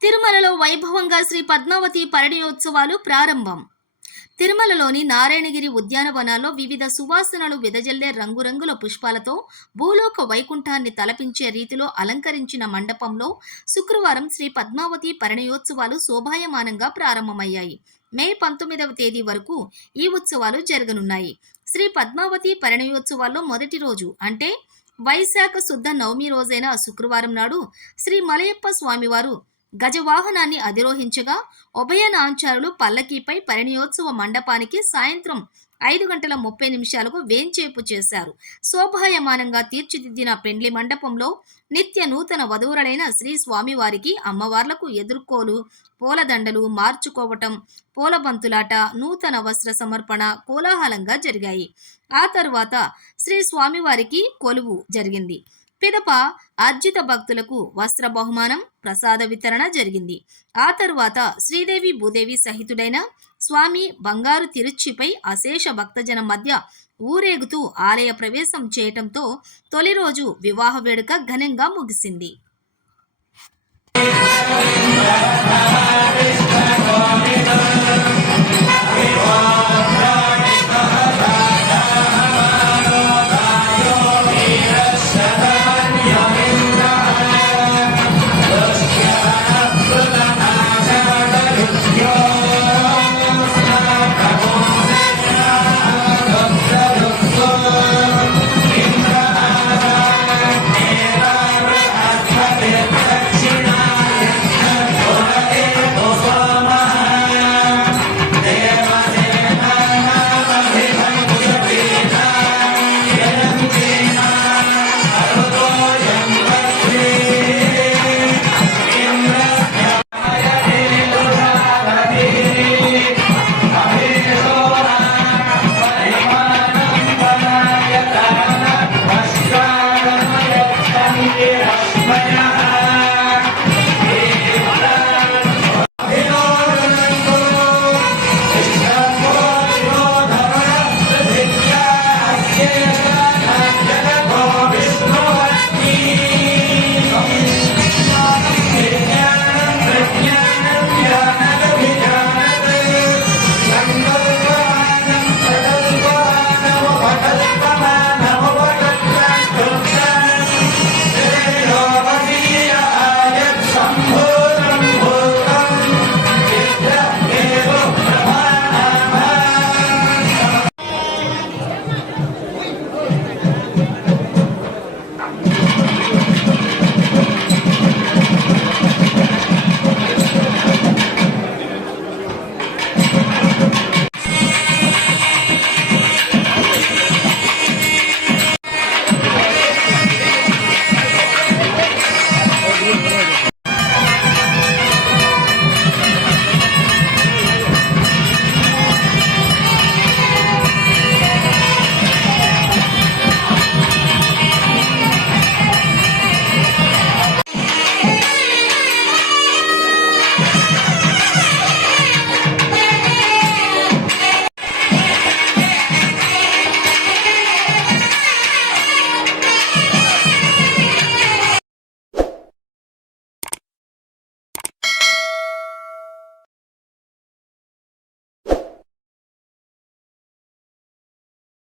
తిరుమలలో వైభవంగా శ్రీ పద్మావతి పరిణయోత్సవాలు ప్రారంభం. తిరుమలలోని నారాయణగిరి ఉద్యానవనాల్లో వివిధ సువాసనలు వెదజల్లే రంగురంగుల పుష్పాలతో భూలోక వైకుంఠాన్ని తలపించే రీతిలో అలంకరించిన మండపంలో శుక్రవారం శ్రీ పద్మావతి పరిణయోత్సవాలు శోభాయమానంగా ప్రారంభమయ్యాయి. మే 19వ తేదీ వరకు ఈ ఉత్సవాలు జరగనున్నాయి. శ్రీ పద్మావతి పరిణయోత్సవాల్లో మొదటి రోజు అంటే వైశాఖ శుద్ధ నవమి రోజైన శుక్రవారం నాడు శ్రీ మలయప్ప స్వామివారు గజవాహనాన్ని అధిరోహించగా ఉభయ నాంచారులు పల్లకీపై పరిణయోత్సవ మండపానికి సాయంత్రం 5:30 వేంచేపు చేశారు. శోభాయమానంగా తీర్చిదిద్దిన పెండ్లి మండపంలో నిత్య నూతన వధువులైన శ్రీ స్వామివారికి అమ్మవార్లకు ఎదుర్కోలు, పూలదండలు మార్చుకోవటం, పూలబంతులాట, నూతన వస్త్ర సమర్పణ కోలాహలంగా జరిగాయి. ఆ తరువాత శ్రీ స్వామివారికి కొలువు జరిగింది. పిదప అర్జిత భక్తులకు వస్త్ర బహుమానం, ప్రసాద వితరణ జరిగింది. ఆ తరువాత శ్రీదేవి భూదేవి సహితుడైన స్వామి బంగారు తిరుచ్చిపై అశేష భక్తజనం మధ్య ఊరేగుతూ ఆలయ ప్రవేశం చేయటంతో తొలి రోజు వివాహ వేడుక ఘనంగా ముగిసింది.